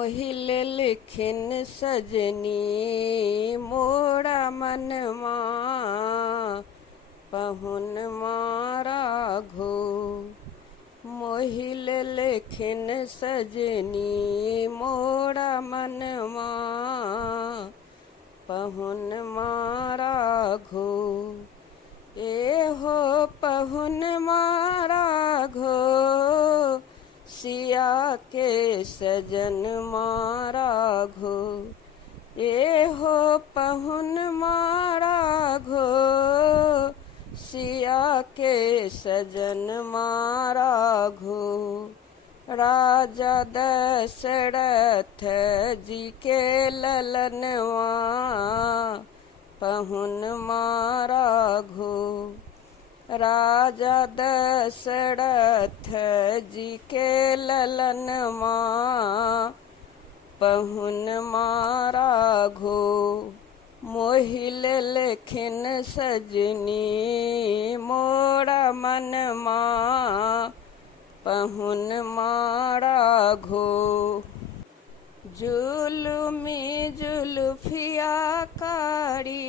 मोहिल लिखिन सजनी मोरा मनमा पहुन मारा घो। मोहिल लिखिन सजनी मोरा मनमा पहुन मारा घो। ए हो पहुन मारा घो सिया के सजन मारा घो। ए हो पहुन मारा घो सिया के सजन मारा घो। राजा दशरथ जी के ललनवा पहुन मारा घो। राजा दशरथ जी के ललनवा पहुन मारा घो। मोहिल लिखिन सजनी मोरा मनमा पहुन मारा घो। जुलुमी जुल्फिया कारी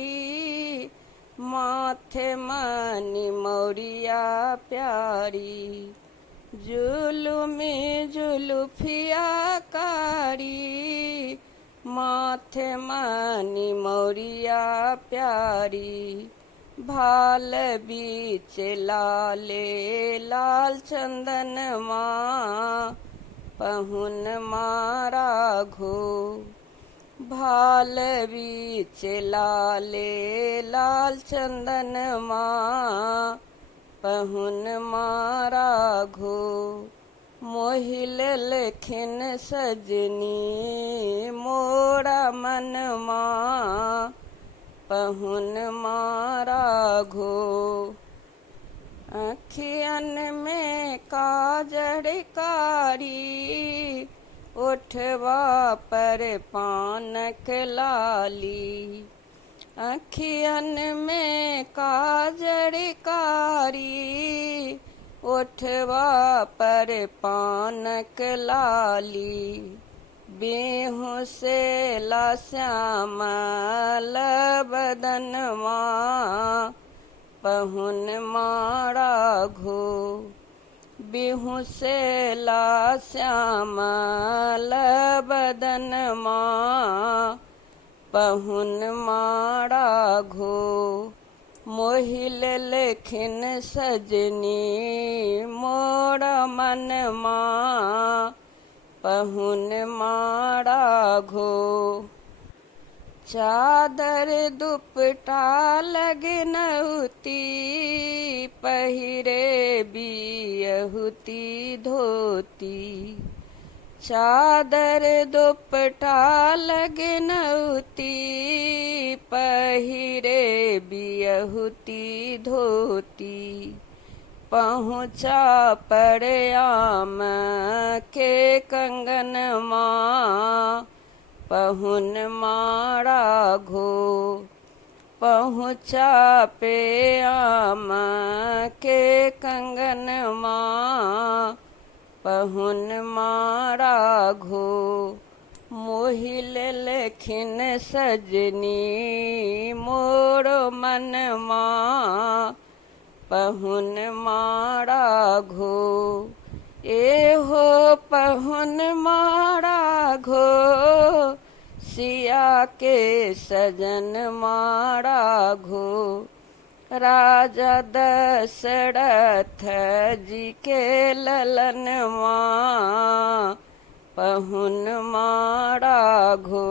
माथे मनी मौरिया प्यारी। जुलुमी जुल्फिया कारी माथे मनी मौरिया प्यारी। भाल बीच लाले लाल चंदनमा पहुन मारा घो। भाल बीच लाले लाल चंदनमा पहुन मारा घो। मोहिल लिखिन सजनी मोरा मनमा पहुन मारा घो। अखियन में काजर कारी उठवा पर पानक लाली। अखियन में काजर कारी उठवा पर पानक लाली। बेहू से ला श्यामल बदनवा पहुन मारा घो। बिहू से ला श्यामल बदनमा पहुन मारा घो। मोहिल लिखिन सजनी मोरा मनमा पहुन मारा घो। चादर दुपटा लगनहुती पहिरे बियहुती धोती। चादर दुपटा लगनहुती पहिरे बियहुती धोती। पहुँचा परयाम के कंगनमा पहुन मारा घो। पहुँचा पे आम के कंगनमा पहुन मारा घो। मोहिल लिखिन सजनी मोरो मनमा पहुन मारा घो। ए हो पहुन मारा घो सिया के सजन मारा घो। राजा दशरथ जी के ललनवा पहुन मारा घो।